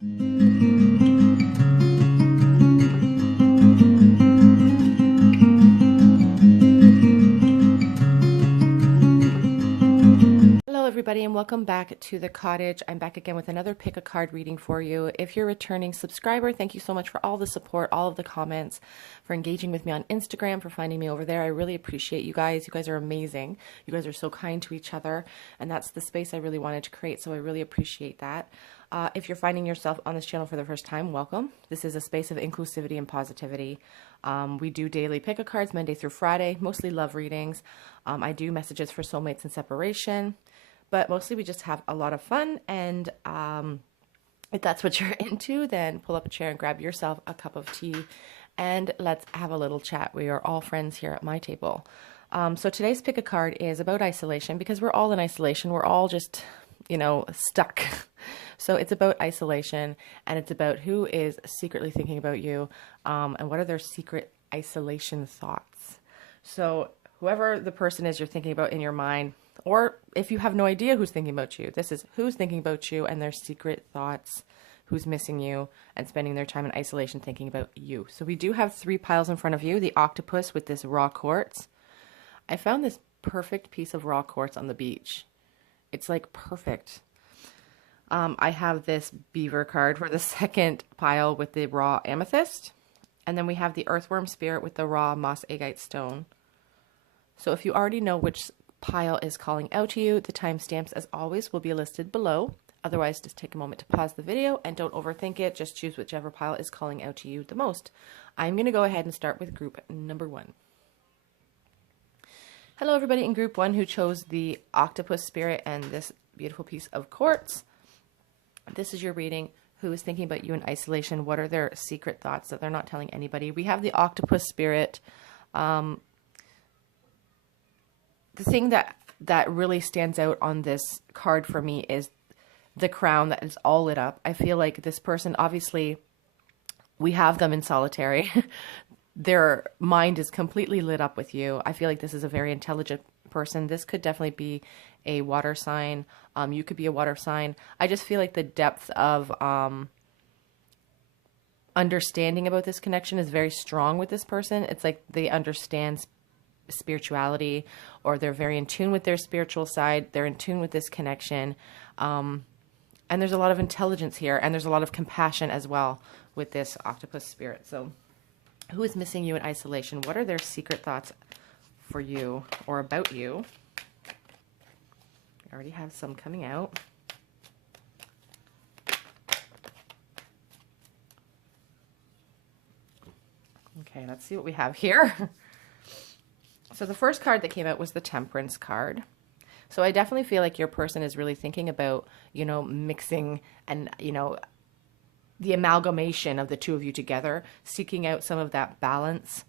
Everybody, and welcome back to the cottage. I'm back again with another pick a card reading for you. If you're a returning subscriber, thank you so much for all the support, all of the comments, for engaging with me on Instagram, for finding me over there. I really appreciate you guys. You guys are amazing. You guys are so kind to each other, and that's the space I really wanted to create, so I really appreciate that. If you're finding yourself on this channel for the first time, welcome. This is a space of inclusivity and positivity. We do daily pick a cards Monday through Friday, mostly love readings. I do messages for soulmates and separation. But mostly we just have a lot of fun, and if that's what you're into, then pull up a chair and grab yourself a cup of tea, and let's have a little chat. We are all friends here at my table. So today's pick a card is about isolation, because we're all in isolation. We're all just, stuck. So it's about isolation, and it's about who is secretly thinking about you, and what are their secret isolation thoughts. So whoever the person is you're thinking about in your mind, or if you have no idea who's thinking about you, this is who's thinking about you and their secret thoughts, who's missing you and spending their time in isolation thinking about you. So we do have 3 piles in front of you. The octopus with this raw quartz. I found this perfect piece of raw quartz on the beach. It's like perfect. I have this beaver card for the second pile with the raw amethyst. And then we have the earthworm spirit with the raw moss agate stone. So if you already know which pile is calling out to you, the timestamps, as always, will be listed below. Otherwise, just take a moment to pause the video and don't overthink it. Just choose whichever pile is calling out to you the most. I'm going to go ahead and start with group number 1. Hello, everybody in group 1 who chose the octopus spirit and this beautiful piece of quartz. This is your reading. Who is thinking about you in isolation? What are their secret thoughts that they're not telling anybody? We have the octopus spirit. The thing that really stands out on this card for me is the crown that is all lit up. I feel like this person, obviously, we have them in solitary. Their mind is completely lit up with you. I feel like this is a very intelligent person. This could definitely be a water sign. You could be a water sign. I just feel like the depth of understanding about this connection is very strong with this person. It's like they understand spirituality, or they're very in tune with their spiritual side. They're in tune with this connection. And there's a lot of intelligence here, and there's a lot of compassion as well with this octopus spirit. So who is missing you in isolation? What are their secret thoughts for you or about you? I already have some coming out. Okay, let's see what we have here. So the first card that came out was the Temperance card. So I definitely feel like your person is really thinking about, mixing and, the amalgamation of the two of you together, seeking out some of that balance.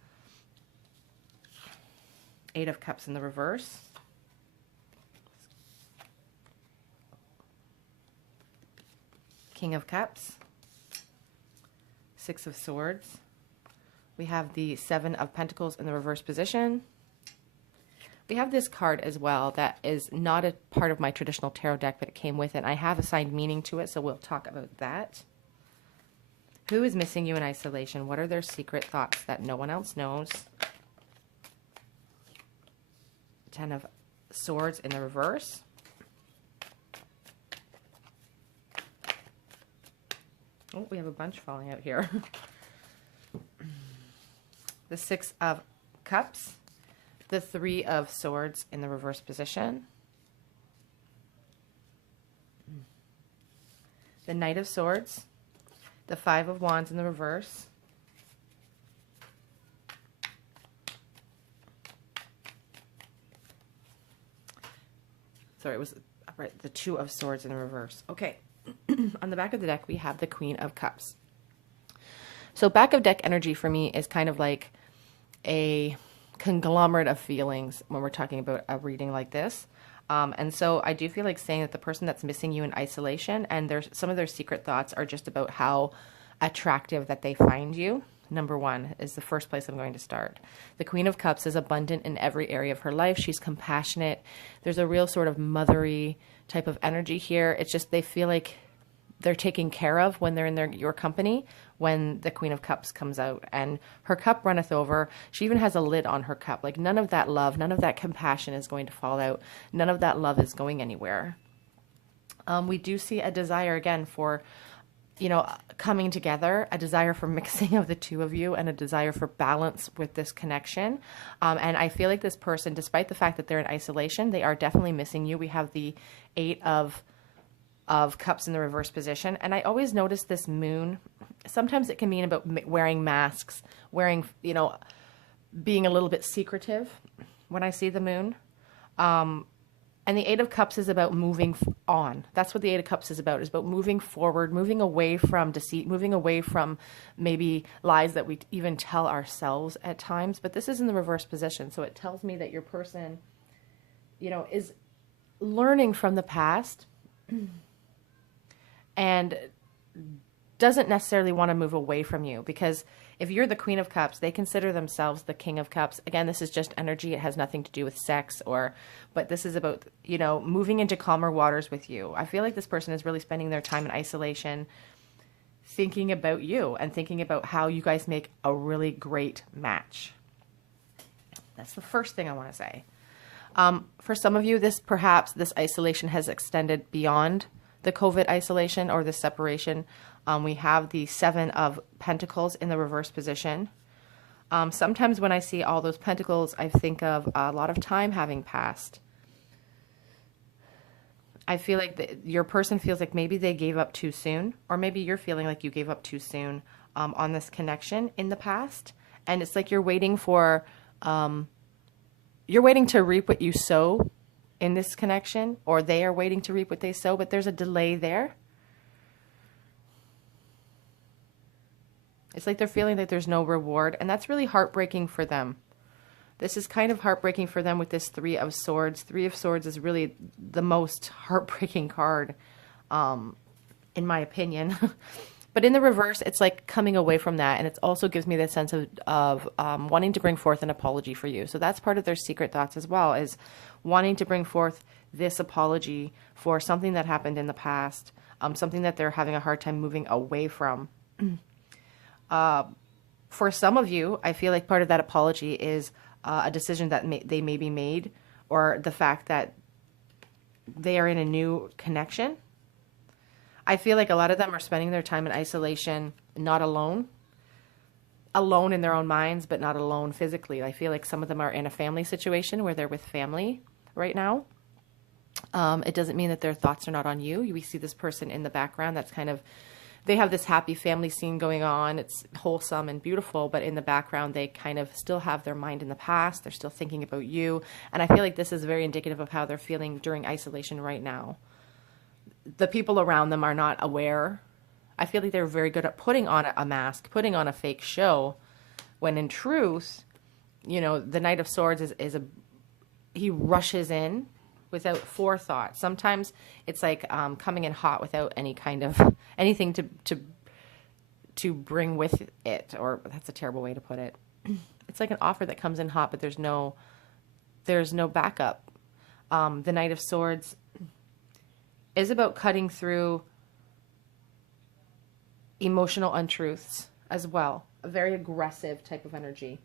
8 of Cups in the reverse. King of Cups. 6 of Swords. We have the 7 of Pentacles in the reverse position. We have this card as well that is not a part of my traditional tarot deck, but it came with it. I have assigned meaning to it, so we'll talk about that. Who is missing you in isolation? What are their secret thoughts that no one else knows? 10 of Swords in the reverse. Oh, we have a bunch falling out here. The 6 of Cups. The 3 of Swords in the reverse position. The Knight of Swords. The 5 of Wands in the reverse. Sorry, it was right, the 2 of Swords in the reverse. Okay. On the back of the deck, we have the Queen of Cups. So back of deck energy for me is kind of like a conglomerate of feelings when we're talking about a reading like this. And so I do feel like saying that the person that's missing you in isolation, and some of their secret thoughts are just about how attractive that they find you. Number 1 is the first place I'm going to start. The Queen of Cups is abundant in every area of her life. She's compassionate. There's a real sort of mothery type of energy here. It's just they feel like they're taken care of when they're in your company, when the Queen of Cups comes out. And her cup runneth over. She even has a lid on her cup. Like, none of that love, none of that compassion is going to fall out. None of that love is going anywhere. We do see a desire again for, coming together, a desire for mixing of the two of you, and a desire for balance with this connection. And I feel like this person, despite the fact that they're in isolation, they are definitely missing you. We have the 8 of Cups in the reverse position. And I always notice this moon. Sometimes it can mean about wearing masks, being a little bit secretive when I see the moon. And the 8 of Cups is about moving on. That's what the 8 of Cups is about moving forward, moving away from deceit, moving away from maybe lies that we even tell ourselves at times. But this is in the reverse position. So it tells me that your person, is learning from the past and doesn't necessarily want to move away from you, because if you're the Queen of Cups, they consider themselves the King of Cups. Again, this is just energy. It has nothing to do with sex but this is about, moving into calmer waters with you. I feel like this person is really spending their time in isolation, thinking about you and thinking about how you guys make a really great match. That's the first thing I want to say. For some of you, this isolation has extended beyond the COVID isolation or the separation. We have the 7 of Pentacles in the reverse position. Sometimes when I see all those pentacles, I think of a lot of time having passed. I feel like your person feels like maybe they gave up too soon, or maybe you're feeling like you gave up too soon on this connection in the past. And it's like you're waiting to reap what you sow in this connection, or they are waiting to reap what they sow, but there's a delay there. It's like they're feeling that there's no reward, and that's really heartbreaking for them. This is kind of heartbreaking for them with this 3 of Swords. 3 of Swords is really the most heartbreaking card, in my opinion. But in the reverse, it's like coming away from that, and it also gives me that sense of wanting to bring forth an apology for you. So that's part of their secret thoughts as well, is wanting to bring forth this apology for something that happened in the past, something that they're having a hard time moving away from. For some of you, I feel like part of that apology is a decision that they maybe made, or the fact that they are in a new connection. I feel like a lot of them are spending their time in isolation, not alone in their own minds, but not alone physically. I feel like some of them are in a family situation where they're with family right now. It doesn't mean that their thoughts are not on you. We see this person in the background that's kind of, they have this happy family scene going on. It's wholesome and beautiful, but in the background, they kind of still have their mind in the past. They're still thinking about you. And I feel like this is very indicative of how they're feeling during isolation right now. The people around them are not aware. I feel like they're very good at putting on a mask, putting on a fake show, when in truth, the Knight of Swords he rushes in without forethought. Sometimes it's like coming in hot without any kind of anything to bring with it, or that's a terrible way to put it. It's like an offer that comes in hot, but there's no backup. The Knight of Swords is about cutting through emotional untruths as well. A very aggressive type of energy.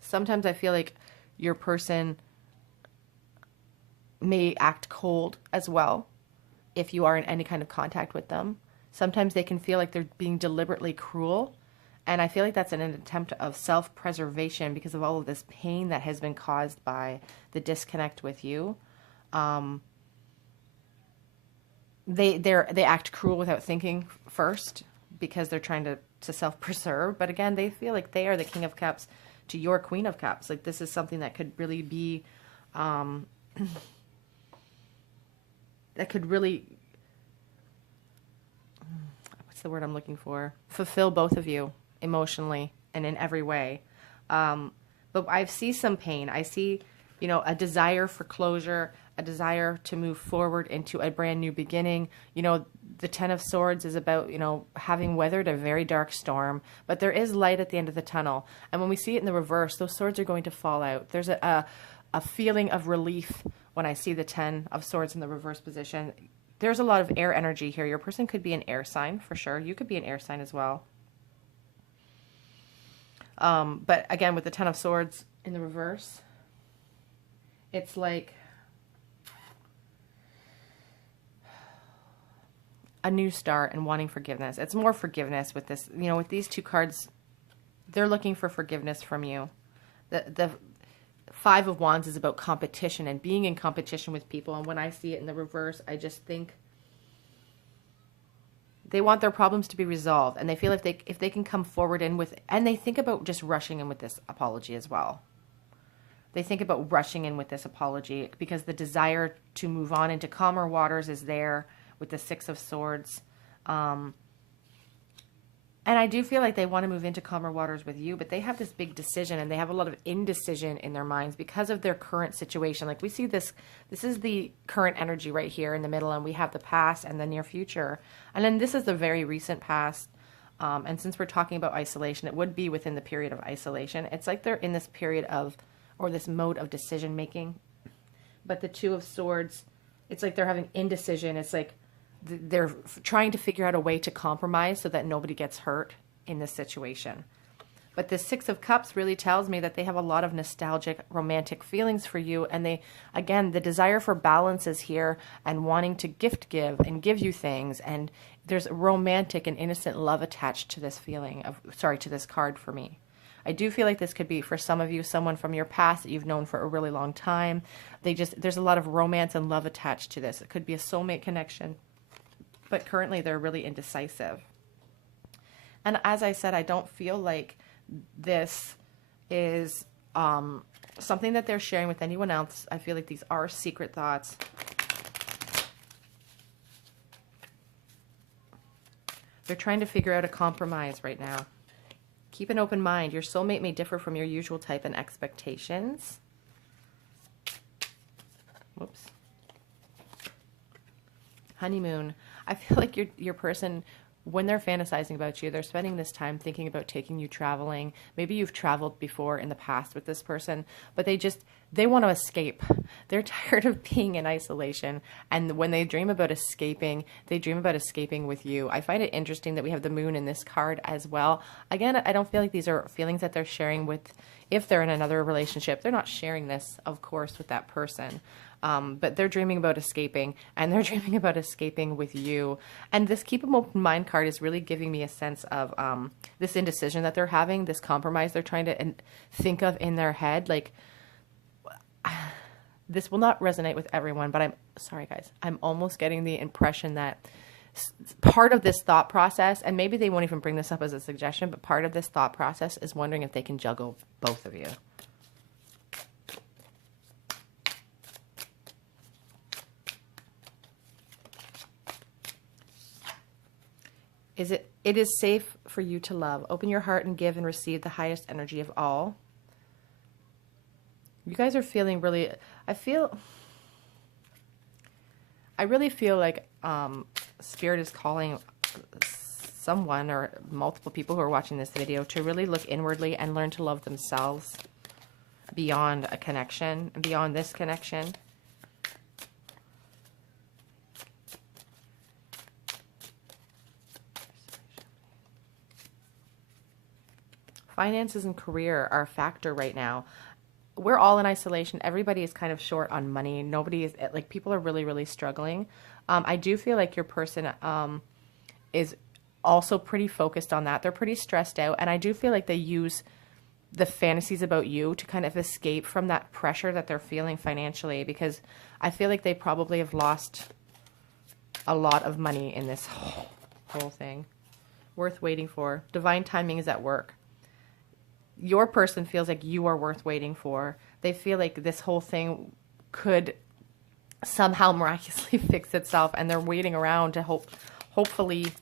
Sometimes I feel like your person may act cold as well if you are in any kind of contact with them. Sometimes they can feel like they're being deliberately cruel. And I feel like that's an attempt of self-preservation because of all of this pain that has been caused by the disconnect with you. They act cruel without thinking first because they're trying to self-preserve. But again, they feel like they are the King of Cups to your Queen of Cups. Like, this is something that could really be, that could really, what's the word I'm looking for? Fulfill both of you emotionally and in every way. But I see some pain. I see, a desire for closure, a desire to move forward into a brand new beginning. The Ten of Swords is about, having weathered a very dark storm, but there is light at the end of the tunnel. And when we see it in the reverse, those swords are going to fall out. There's a feeling of relief when I see the 10 of Swords in the reverse position. There's a lot of air energy here. Your person could be an air sign for sure. You could be an air sign as well. But again, with the 10 of Swords in the reverse, it's like a new start and wanting forgiveness. It's more forgiveness with this, you know, with these two cards. They're looking for forgiveness from you. The Five of Wands is about competition and being in competition with people. And when I see it in the reverse, I just think they want their problems to be resolved. And they feel if they can come forward in with, and they think about just rushing in with this apology as well. They think about rushing in with this apology because the desire to move on into calmer waters is there with the Six of Swords. And I do feel like they want to move into calmer waters with you, but they have this big decision and they have a lot of indecision in their minds because of their current situation. Like we see this is the current energy right here in the middle, and we have the past and the near future. And then this is the very recent past. And since we're talking about isolation, it would be within the period of isolation. It's like they're in this period of, or this mode of decision making. But the Two of Swords, it's like they're having indecision. It's like they're trying to figure out a way to compromise so that nobody gets hurt in this situation. But the Six of Cups really tells me that they have a lot of nostalgic, romantic feelings for you. And they, again, the desire for balance is here and wanting to give and give you things. And there's romantic and innocent love attached to this feeling of, to this card for me. I do feel like this could be, for some of you, someone from your past that you've known for a really long time. There's a lot of romance and love attached to this. It could be a soulmate connection. But currently they're really indecisive. And as I said, I don't feel like this is something that they're sharing with anyone else. I feel like these are secret thoughts. They're trying to figure out a compromise right now. Keep an open mind. Your soulmate may differ from your usual type and expectations. Whoops. Honeymoon. I feel like your person, when they're fantasizing about you, they're spending this time thinking about taking you traveling. Maybe you've traveled before in the past with this person, but they want to escape. They're tired of being in isolation. And when they dream about escaping, they dream about escaping with you. I find it interesting that we have the moon in this card as well. Again, I don't feel like these are feelings that they're sharing with, if they're in another relationship. They're not sharing this, of course, with that person. But they're dreaming about escaping, and they're dreaming about escaping with you. And this Keep an Open Mind card is really giving me a sense of this indecision that they're having, this compromise they're trying to think of in their head. Like, this will not resonate with everyone, but I'm sorry, guys. I'm almost getting the impression that part of this thought process, and maybe they won't even bring this up as a suggestion, but part of this thought process is wondering if they can juggle both of you. It is safe for you to love. Open your heart and give and receive the highest energy of all. You guys are feeling really, I really feel like Spirit is calling someone or multiple people who are watching this video to really look inwardly and learn to love themselves beyond a connection, beyond this connection. Finances and career are a factor right now. We're all in isolation. Everybody is kind of short on money. Nobody is, like, people are really, really struggling. I do feel like your person is also pretty focused on that. They're pretty stressed out. And I do feel like they use the fantasies about you to kind of escape from that pressure that they're feeling financially, because I feel like they probably have lost a lot of money in this whole thing. Worth waiting for. Divine timing is at work. Your person feels like you are worth waiting for. They feel like this whole thing could somehow miraculously fix itself, and they're waiting around to hopefully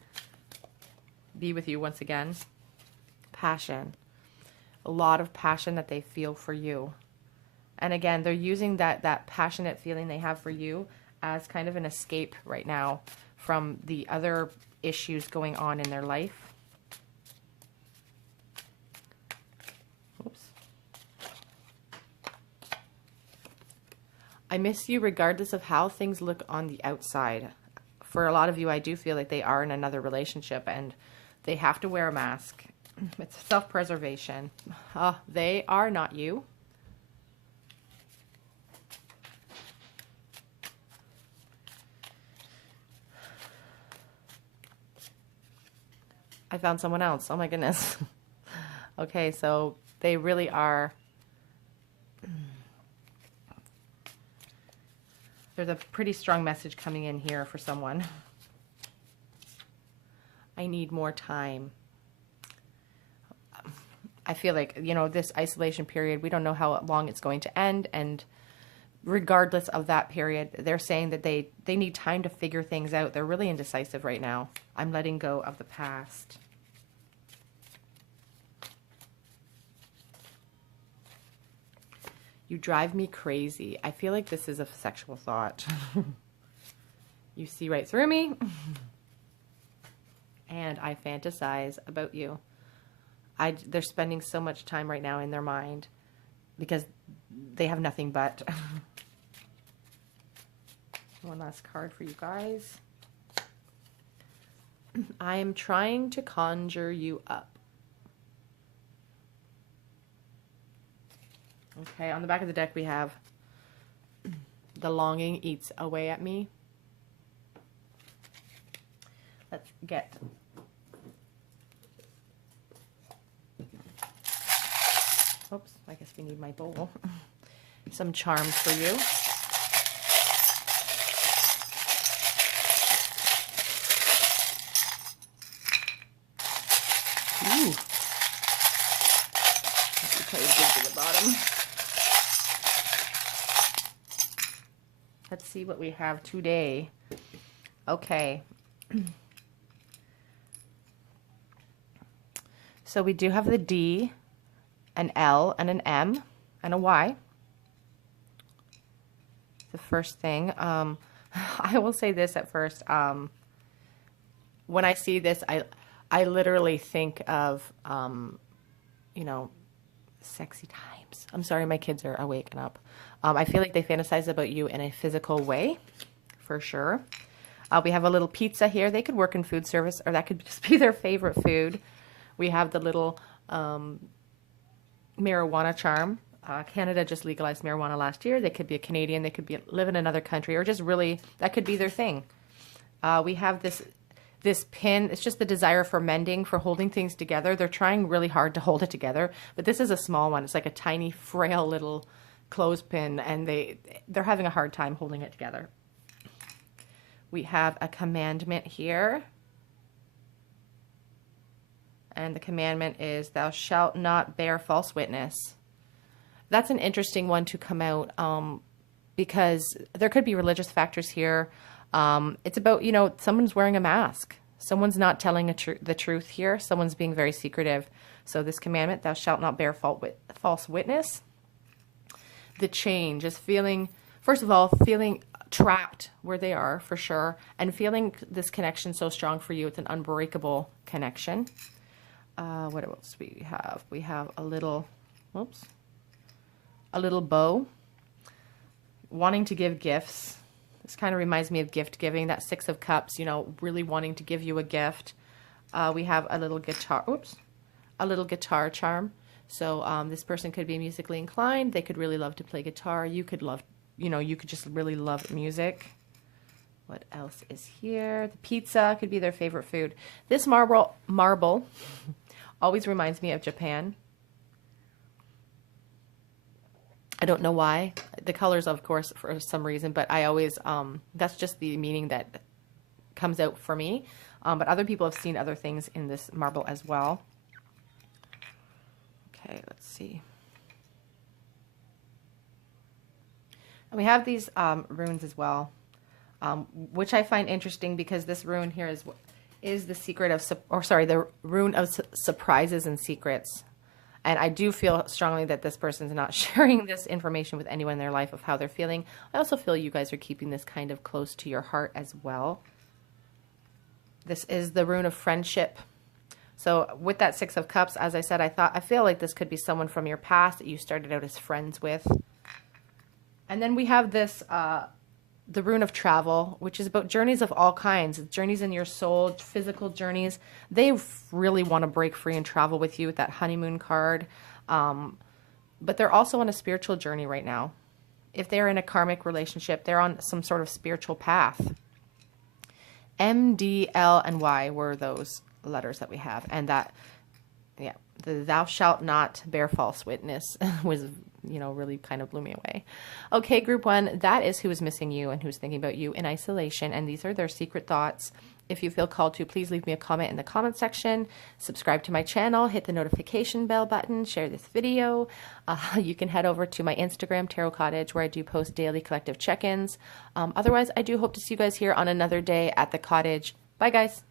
be with you once again. Passion. A lot of passion that they feel for you. And again, they're using that passionate feeling they have for you as kind of an escape right now from the other issues going on in their life. I miss you regardless of how things look on the outside. For a lot of you, I do feel like they are in another relationship and they have to wear a mask. It's self-preservation. They are not you. I found someone else. Oh my goodness. Okay, so they really are. There's a pretty strong message coming in here for someone. I need more time. I feel like, you know, this isolation period, we don't know how long it's going to end. And regardless of that period, they're saying that they need time to figure things out. They're really indecisive right now. I'm letting go of the past. You drive me crazy. I feel like this is a sexual thought. You see right through me. And I fantasize about you. They're spending so much time right now in their mind because they have nothing but. One last card for you guys. I am trying to conjure you up. Okay, on the back of the deck we have the longing eats away at me. Let's get oops, I guess we need my bowl. Some charms for you. Ooh. Let's try to dig to the bottom. Let's see what we have today. Okay. So we do have the D, an L, and an M, and a Y. The first thing. I will say this at first. When I see this, I literally think of, you know, sexy times. I'm sorry, my kids are waking up. I feel like they fantasize about you in a physical way, for sure. We have a little pizza here. They could work in food service, or that could just be their favorite food. We have the little marijuana charm. Canada just legalized marijuana last year. They could be a Canadian. They could live in another country, or just really, that could be their thing. We have this pin. It's just the desire for mending, for holding things together. They're trying really hard to hold it together, but this is a small one. It's like a tiny, frail little clothespin, and they're having a hard time holding it together. We have a commandment here. And the commandment is, thou shalt not bear false witness. That's an interesting one to come out because there could be religious factors here. It's about, you know, someone's wearing a mask. Someone's not telling the truth here. Someone's being very secretive. So this commandment, thou shalt not bear false witness. The change is feeling, first of all, feeling trapped where they are, for sure, and feeling this connection so strong for you. It's an unbreakable connection. What else do we have? We have a little bow. Wanting to give gifts. This kind of reminds me of gift giving. That Six of Cups, you know, really wanting to give you a gift. We have a little guitar. A little guitar charm. So this person could be musically inclined. They could really love to play guitar. You could love, you know, you could just really love music. What else is here? The pizza could be their favorite food. This marble always reminds me of Japan. I don't know why. The colors, of course, for some reason, but I always, that's just the meaning that comes out for me. But other people have seen other things in this marble as well. Okay, let's see. And we have these runes as well, which I find interesting because this rune here is the secret of, the rune of surprises and secrets. And I do feel strongly that this person's not sharing this information with anyone in their life of how they're feeling. I also feel you guys are keeping this kind of close to your heart as well. This is the rune of friendship. So with that Six of Cups, as I said, I feel like this could be someone from your past that you started out as friends with. And then we have this, the rune of travel, which is about journeys of all kinds, journeys in your soul, physical journeys. They really want to break free and travel with you with that honeymoon card. But they're also on a spiritual journey right now. If they're in a karmic relationship, they're on some sort of spiritual path. M, D, L, and Y were those letters that we have. And that, yeah, the thou shalt not bear false witness was, you know, really kind of blew me away. Okay, group one, that is who is missing you and who's thinking about you in isolation. And these are their secret thoughts. If you feel called to, please leave me a comment in the comment section. Subscribe to my channel, hit the notification bell button, share this video. You can head over to my Instagram, Tarot Cottage, where I do post daily collective check-ins. Otherwise, I do hope to see you guys here on another day at the cottage. Bye, guys.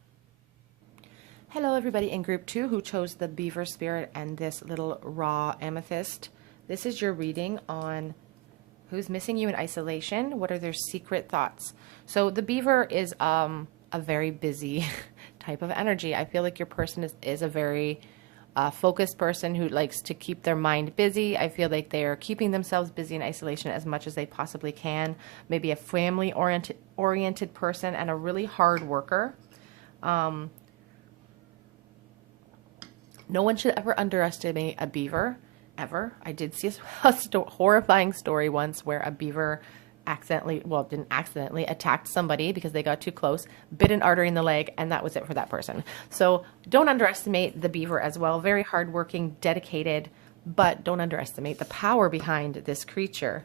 Hello, everybody in group two who chose the beaver spirit and this little raw amethyst. This is your reading on who's missing you in isolation. What are their secret thoughts? So the beaver is a very busy type of energy. I feel like your person is a very focused person who likes to keep their mind busy. I feel like they are keeping themselves busy in isolation as much as they possibly can. Maybe a family-oriented person and a really hard worker. No one should ever underestimate a beaver, ever. I did see a horrifying story once where a beaver didn't accidentally, attacked somebody because they got too close, bit an artery in the leg, and that was it for that person. So don't underestimate the beaver as well. Very hardworking, dedicated, but don't underestimate the power behind this creature.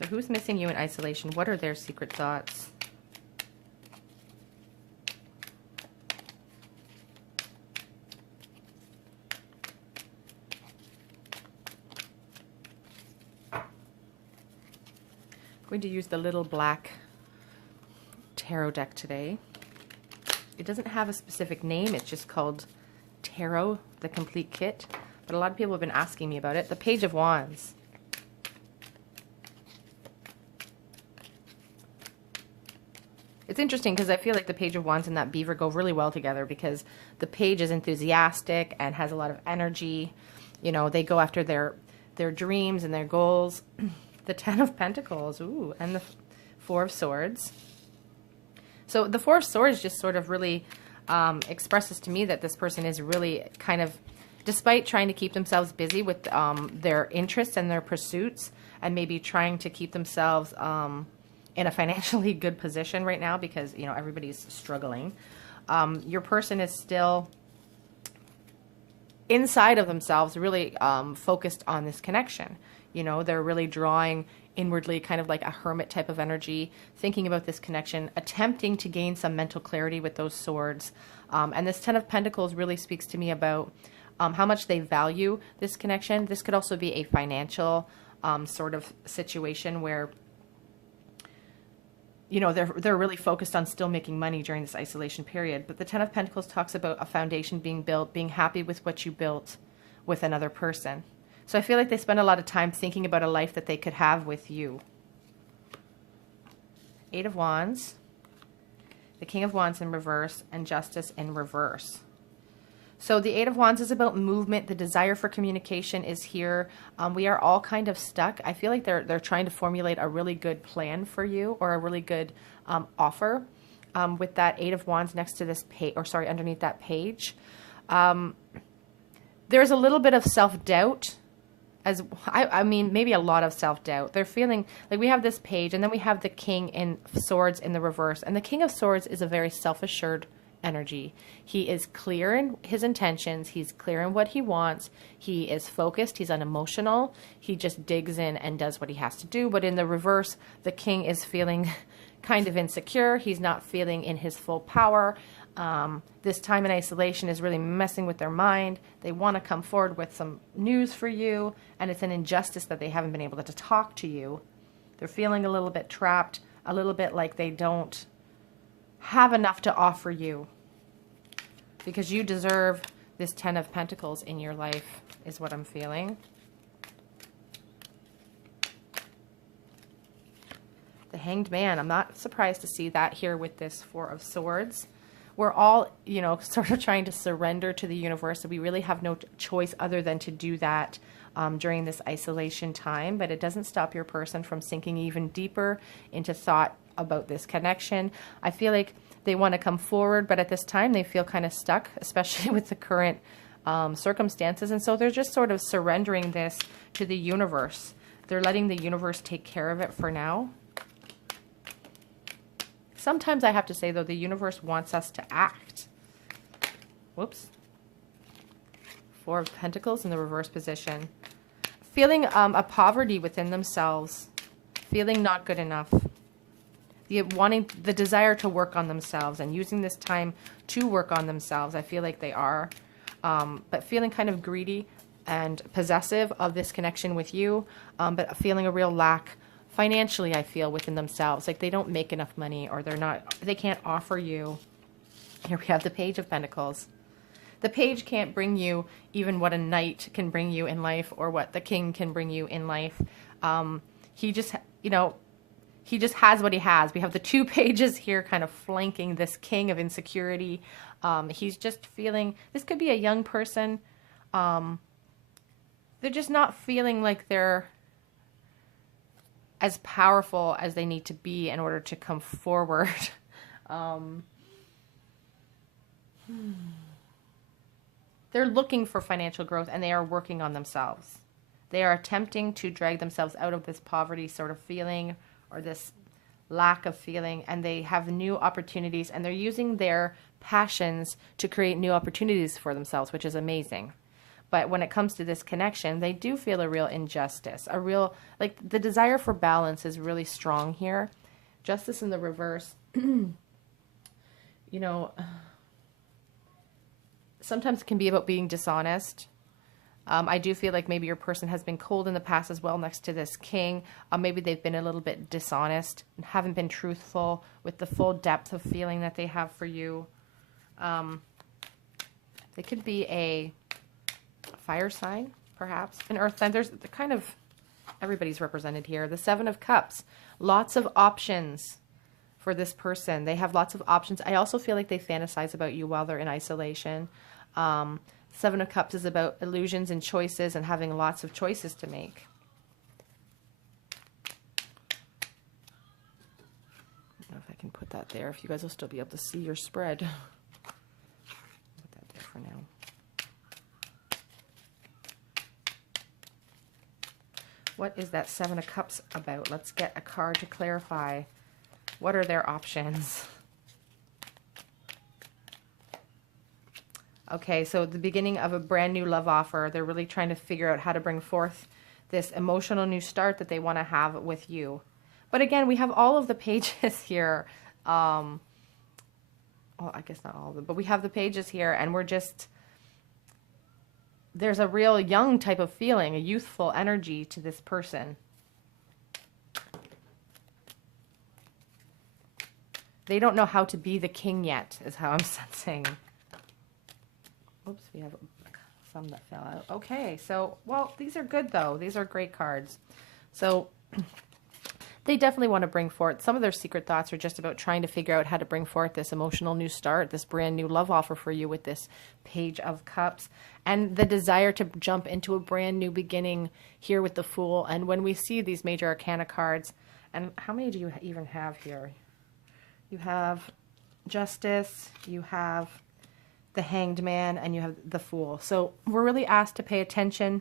So who's missing you in isolation? What are their secret thoughts? I'm going to use the little black tarot deck today. It doesn't have a specific name. It's just called Tarot, the Complete Kit. But a lot of people have been asking me about it. The Page of Wands. It's interesting because I feel like the Page of Wands and that beaver go really well together because the page is enthusiastic and has a lot of energy. You know, they go after their dreams and their goals. The Ten of Pentacles, ooh, and the Four of Swords. So the Four of Swords just sort of really expresses to me that this person is really kind of, despite trying to keep themselves busy with their interests and their pursuits, and maybe trying to keep themselves in a financially good position right now because, you know, everybody's struggling. Your person is still inside of themselves really focused on this connection. You know, they're really drawing inwardly, kind of like a hermit type of energy, thinking about this connection, attempting to gain some mental clarity with those swords. And this Ten of Pentacles really speaks to me about how much they value this connection. This could also be a financial sort of situation where, you know, they're really focused on still making money during this isolation period. But the Ten of Pentacles talks about a foundation being built, being happy with what you built with another person. So I feel like they spend a lot of time thinking about a life that they could have with you. Eight of Wands, the King of Wands in reverse, and Justice in reverse. So the Eight of Wands is about movement. The desire for communication is here. We are all kind of stuck. I feel like they're trying to formulate a really good plan for you, or a really good offer with that Eight of Wands next to this page, or sorry, underneath that page. There's a little bit of self-doubt. I mean, maybe a lot of self-doubt. They're feeling like we have this page, and then we have the King in Swords in the reverse. And the King of Swords is a very self-assured energy. He is clear in his intentions. He's clear in what he wants. He is focused. He's unemotional. He just digs in and does what he has to do. But in the reverse, the King is feeling kind of insecure. He's not feeling in his full power. This time in isolation is really messing with their mind. They want to come forward with some news for you, and it's an injustice that they haven't been able to talk to you. They're feeling a little bit trapped, a little bit like they don't have enough to offer you, because you deserve this Ten of Pentacles in your life, is what I'm feeling. The Hanged Man, I'm not surprised to see that here with this Four of Swords. We're all, you know, sort of trying to surrender to the universe. So we really have no choice other than to do that. during this isolation time, but it doesn't stop your person from sinking even deeper into thought about this connection. I feel like they want to come forward, but at this time they feel kind of stuck, especially with the current circumstances. And so they're just sort of surrendering this to the universe. They're letting the universe take care of it for now. Sometimes I have to say, though, the universe wants us to act. Whoops. Four of Pentacles in the reverse position. Feeling a poverty within themselves. Feeling not good enough. Wanting the desire to work on themselves and using this time to work on themselves. I feel like they are. But feeling kind of greedy and possessive of this connection with you. But feeling a real lack financially, I feel, within themselves. Like they don't make enough money, or they can't offer you. Here we have the Page of Pentacles. The Page can't bring you even what a Knight can bring you in life, or what the King can bring you in life. He just, he just has what he has. We have the two pages here kind of flanking this King of insecurity. He's just feeling, this could be a young person. They're just not feeling like they're as powerful as they need to be in order to come forward. They're looking for financial growth, and they are working on themselves. They are attempting to drag themselves out of this poverty sort of feeling, or this lack of feeling, and they have new opportunities, and they're using their passions to create new opportunities for themselves, which is amazing. But when it comes to this connection, they do feel a real injustice, a real, like the desire for balance is really strong here. Justice in the reverse, sometimes it can be about being dishonest. I do feel like maybe your person has been cold in the past as well next to this King. Maybe they've been a little bit dishonest and haven't been truthful with the full depth of feeling that they have for you. They could be a fire sign, perhaps, an earth sign. There's the kind of, everybody's represented here. The Seven of Cups, lots of options for this person. They have lots of options. I also feel like they fantasize about you while they're in isolation. Seven of Cups is about illusions and choices and having lots of choices to make. I don't know if I can put that there, if you guys will still be able to see your spread. Put that there for now. What is that Seven of Cups about? Let's get a card to clarify. What are their options? Okay, so the beginning of a brand new love offer. They're really trying to figure out how to bring forth this emotional new start that they want to have with you. But again, we have all of the pages here. Well, I guess not all of them, but we have the pages here, and we're just, there's a real young type of feeling, a youthful energy to this person. They don't know how to be the king yet, is how I'm sensing. Oops, we have some that fell out. Okay, so, well, these are good, though. These are great cards. So they definitely want to bring forth, some of their secret thoughts are just about trying to figure out how to bring forth this emotional new start, this brand new love offer for you with this Page of Cups, and the desire to jump into a brand new beginning here with the Fool. And when we see these major arcana cards, and how many do you even have here? You have Justice, you have the Hanged Man, and you have the Fool. So we're really asked to pay attention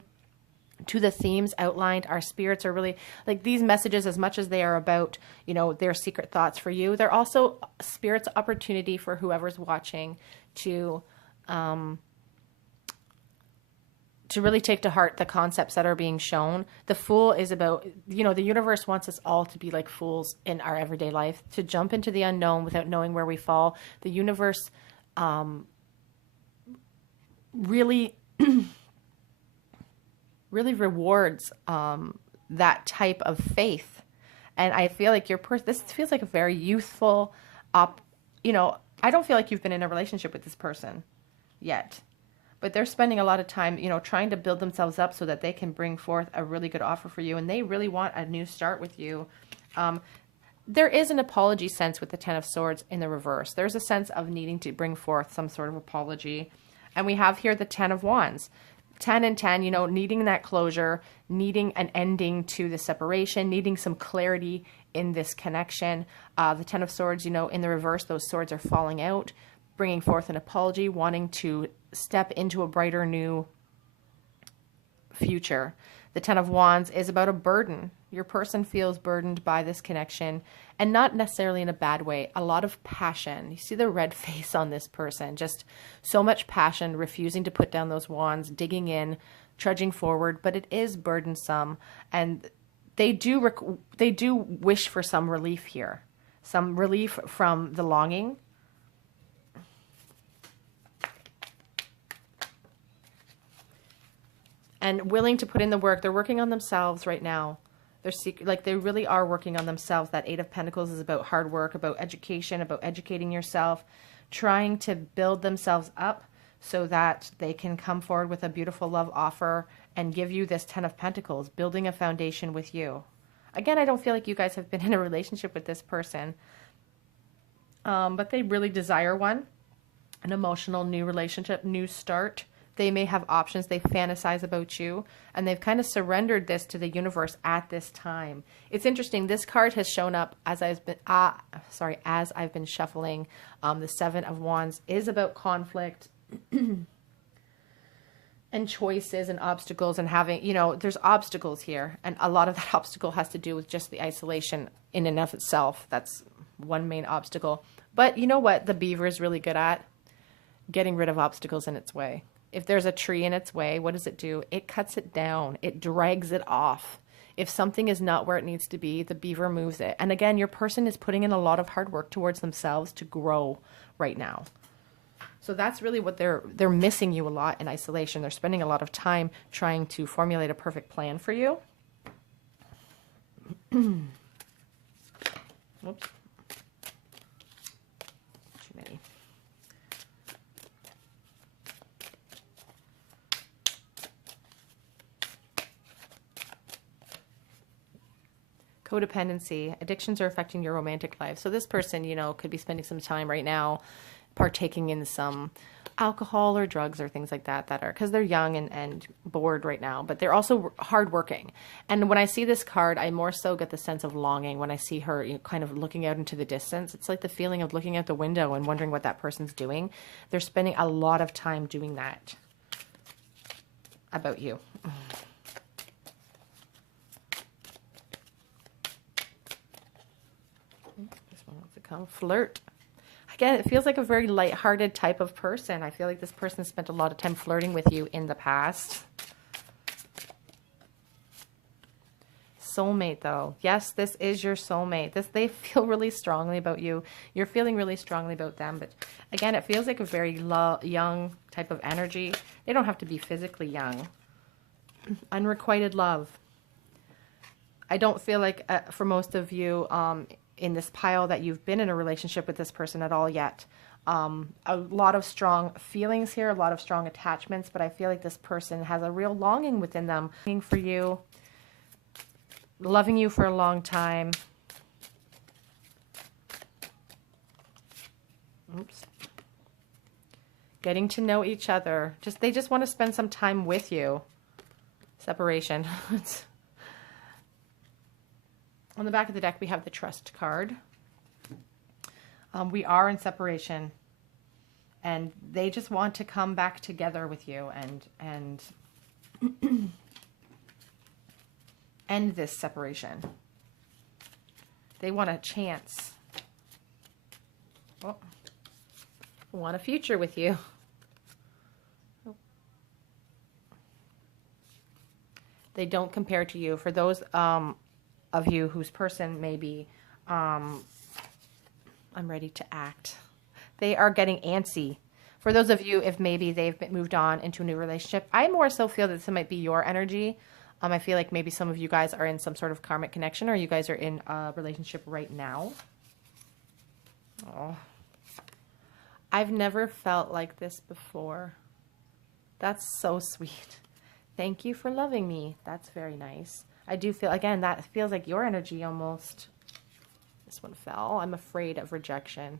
to the themes outlined. Our spirits are really, like, these messages, as much as they are about, their secret thoughts for you, they're also spirit's opportunity for whoever's watching to really take to heart the concepts that are being shown. The Fool is about, the universe wants us all to be like fools in our everyday life, to jump into the unknown without knowing where we fall. The universe really really rewards that type of faith. And I feel like this feels like a very youthful, I don't feel like you've been in a relationship with this person yet, but they're spending a lot of time, trying to build themselves up so that they can bring forth a really good offer for you. And they really want a new start with you. There is an apology sense with the Ten of Swords in the reverse. There's a sense of needing to bring forth some sort of apology. And we have here the Ten of Wands. 10 and 10, you know, needing that closure, needing an ending to the separation, needing some clarity in this connection. The 10 of Swords, you know, in the reverse, those swords are falling out, bringing forth an apology, wanting to step into a brighter new future. The 10 of Wands is about a burden. Your person feels burdened by this connection, and not necessarily in a bad way. A lot of passion. You see the red face on this person. Just so much passion, refusing to put down those wands, digging in, trudging forward, but it is burdensome, and they do wish for some relief here. Some relief from the longing. And willing to put in the work. They're working on themselves right now. They're like they really are working on themselves. That Eight of Pentacles is about hard work, about education, about educating yourself, trying to build themselves up so that they can come forward with a beautiful love offer and give you this 10 of Pentacles, building a foundation with you. Again, I don't feel like you guys have been in a relationship with this person, but they really desire one, an emotional new relationship, new start. They may have options. They fantasize about you, and they've kind of surrendered this to the universe at this time. It's interesting. This card has shown up as I've been shuffling. The Seven of Wands is about conflict and choices and obstacles, and having, you know, there's obstacles here, and a lot of that obstacle has to do with just the isolation in and of itself. That's one main obstacle. But you know what the beaver is really good at? Getting rid of obstacles in its way. If there's a tree in its way, what does it do? It cuts it down. It drags it off. If something is not where it needs to be, the beaver moves it. And again, your person is putting in a lot of hard work towards themselves to grow right now. So that's really what they're missing you a lot in isolation. They're spending a lot of time trying to formulate a perfect plan for you. Whoops. Too many. Codependency. Addictions are affecting your romantic life. So this person, you know, could be spending some time right now partaking in some alcohol or drugs or things like that are because they're young and bored right now, but they're also hardworking. And when I see this card, I more so get the sense of longing when I see her, you know, kind of looking out into the distance. It's like the feeling of looking out the window and wondering what that person's doing. They're spending a lot of time doing that about you. This one wants to come. Flirt. Again, it feels like a very lighthearted type of person. I feel like this person spent a lot of time flirting with you in the past. Soulmate, though. Yes, this is your soulmate. They feel really strongly about you. You're feeling really strongly about them. But again, it feels like a very young type of energy. They don't have to be physically young. Unrequited love. I don't feel like, for most of you, in this pile, that you've been in a relationship with this person at all yet. A lot of strong feelings here, a lot of strong attachments, but I feel like this person has a real longing within them, longing for you, loving you for a long time. Oops. Getting to know each other. They just want to spend some time with you. Separation. On the back of the deck, we have the Trust card. We are in separation, and they just want to come back together with you and end this separation. They want a chance. Oh, want a future with you. They don't compare to you. For those of you whose person may be, I'm ready to act. They are getting antsy. For those of you, if maybe they've moved on into a new relationship, I more so feel that this might be your energy. I feel like maybe some of you guys are in some sort of karmic connection, or you guys are in a relationship right now. Oh, I've never felt like this before. That's so sweet. Thank you for loving me. That's very nice. I do feel, again, that feels like your energy almost. This one fell. I'm afraid of rejection.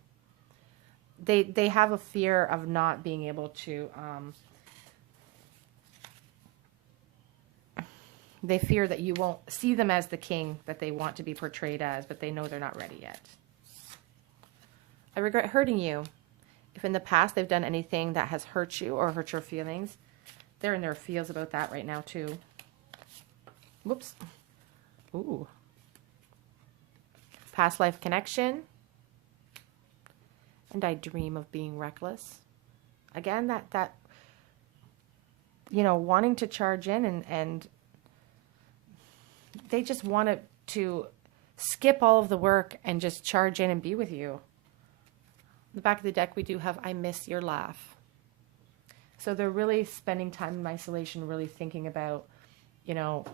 They have a fear of not being able to They fear that you won't see them as the king that they want to be portrayed as, but they know they're not ready yet. I regret hurting you. If in the past they've done anything that has hurt you or hurt your feelings, they're in their feels about that right now too. Whoops. Ooh. Past life connection. And I dream of being reckless. Again, that you know, wanting to charge in and they just want to skip all of the work and just charge in and be with you. The back of the deck, we do have, I miss your laugh. So they're really spending time in isolation, really thinking about, you know,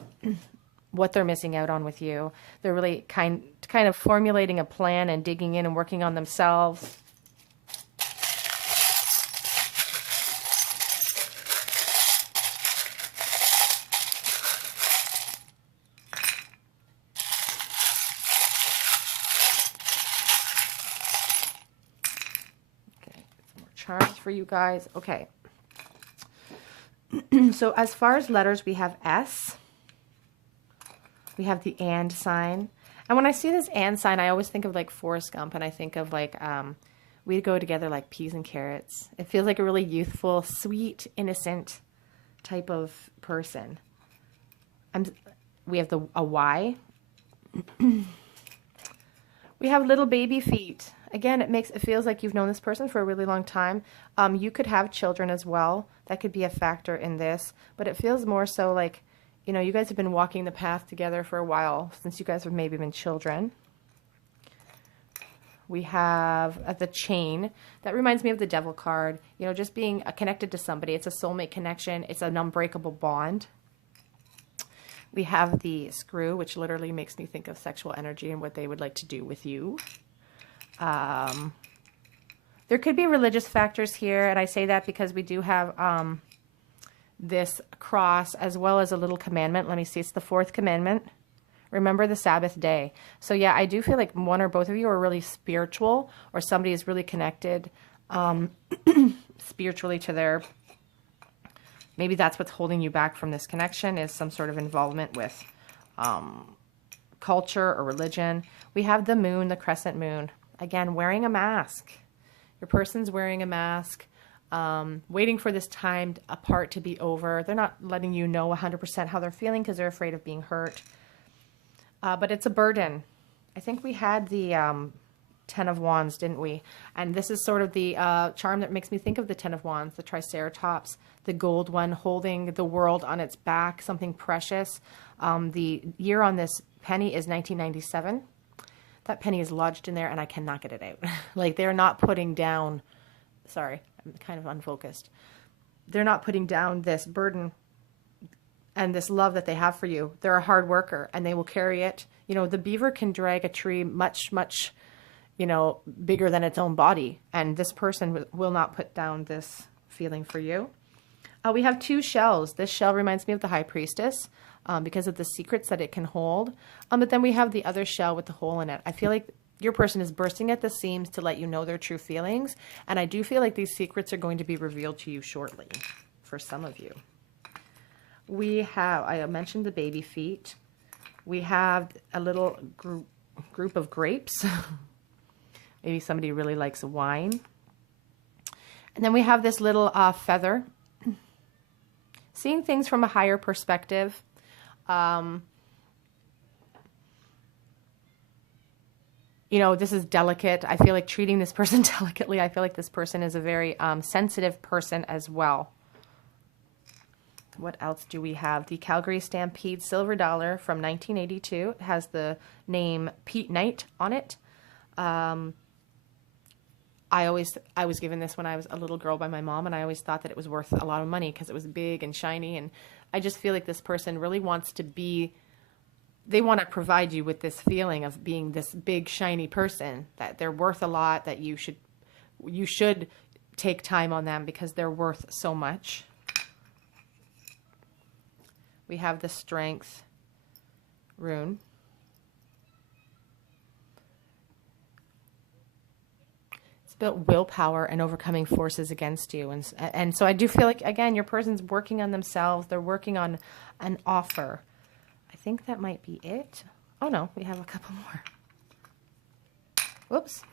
what they're missing out on with you. They're really kind of formulating a plan and digging in and working on themselves. Charms for you guys. Okay. So as far as letters, we have S. We have the and sign. And when I see this and sign, I always think of like Forrest Gump, and I think of like, we go together like peas and carrots. It feels like a really youthful, sweet, innocent type of person. We have a Y. We have little baby feet. Again, it feels like you've known this person for a really long time. You could have children as well. That could be a factor in this. But it feels more so like, you know, you guys have been walking the path together for a while, since you guys have maybe been children. We have the chain. That reminds me of the devil card. You know, just being connected to somebody. It's a soulmate connection. It's an unbreakable bond. We have the screw, which literally makes me think of sexual energy and what they would like to do with you. There could be religious factors here, and I say that because we do have this cross as well as a little commandment. Let me see. It's the 4th commandment. Remember the Sabbath day. So yeah, I do feel like one or both of you are really spiritual, or somebody is really connected spiritually to their... Maybe that's what's holding you back from this connection, is some sort of involvement with culture or religion. We have the moon, the crescent moon. Again, wearing a mask. Your person's wearing a mask, waiting for this time apart to be over. They're not letting you know 100% how they're feeling because they're afraid of being hurt. But it's a burden. I think we had the 10 of Wands, didn't we? And this is sort of the charm that makes me think of the 10 of Wands, the Triceratops, the gold one holding the world on its back, something precious. The year on this penny is 1997. That penny is lodged in there and I cannot get it out. Like, they're not putting down, sorry, I'm kind of unfocused. They're not putting down this burden and this love that they have for you. They're a hard worker and they will carry it. You know, the beaver can drag a tree much, much, you know, bigger than its own body. And this person will not put down this feeling for you. We have 2 shells. This shell reminds me of the High Priestess. Because of the secrets that it can hold. But then we have the other shell with the hole in it. I feel like your person is bursting at the seams to let you know their true feelings. And I do feel like these secrets are going to be revealed to you shortly for some of you. We have, I mentioned the baby feet. We have a little group of grapes. Maybe somebody really likes wine. And then we have this little feather. Seeing things from a higher perspective. You know, this is delicate. I feel like treating this person delicately. I feel like this person is a very sensitive person as well. What else do we have? The Calgary Stampede silver dollar from 1982. It has the name Pete Knight on it. I was given this when I was a little girl by my mom, and I always thought that it was worth a lot of money because it was big and shiny. And I just feel like this person really wants to be, they want to provide you with this feeling of being this big, shiny person, that they're worth a lot, that you should take time on them because they're worth so much. We have the Strength rune. Built willpower and overcoming forces against you. And so I do feel like, again, your person's working on themselves. They're working on an offer. think that might be it. Oh no, we have a couple more. Whoops.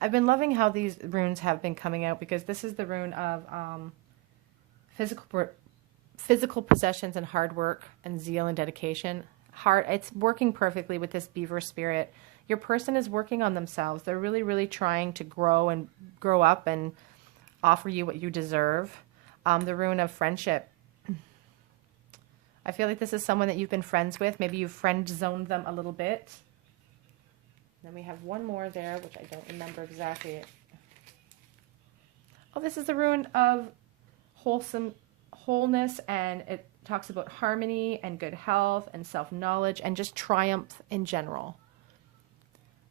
I've been loving how these runes have been coming out, because this is the rune of physical possessions and hard work and zeal and dedication. It's working perfectly with this beaver spirit. Your person is working on themselves. They're really, really trying to grow and grow up and offer you what you deserve. The rune of friendship. I feel like this is someone that you've been friends with. Maybe you've friend zoned them a little bit. Then we have one more there, which I don't remember exactly. Oh, this is the rune of wholeness, and it talks about harmony and good health and self-knowledge and just triumph in general.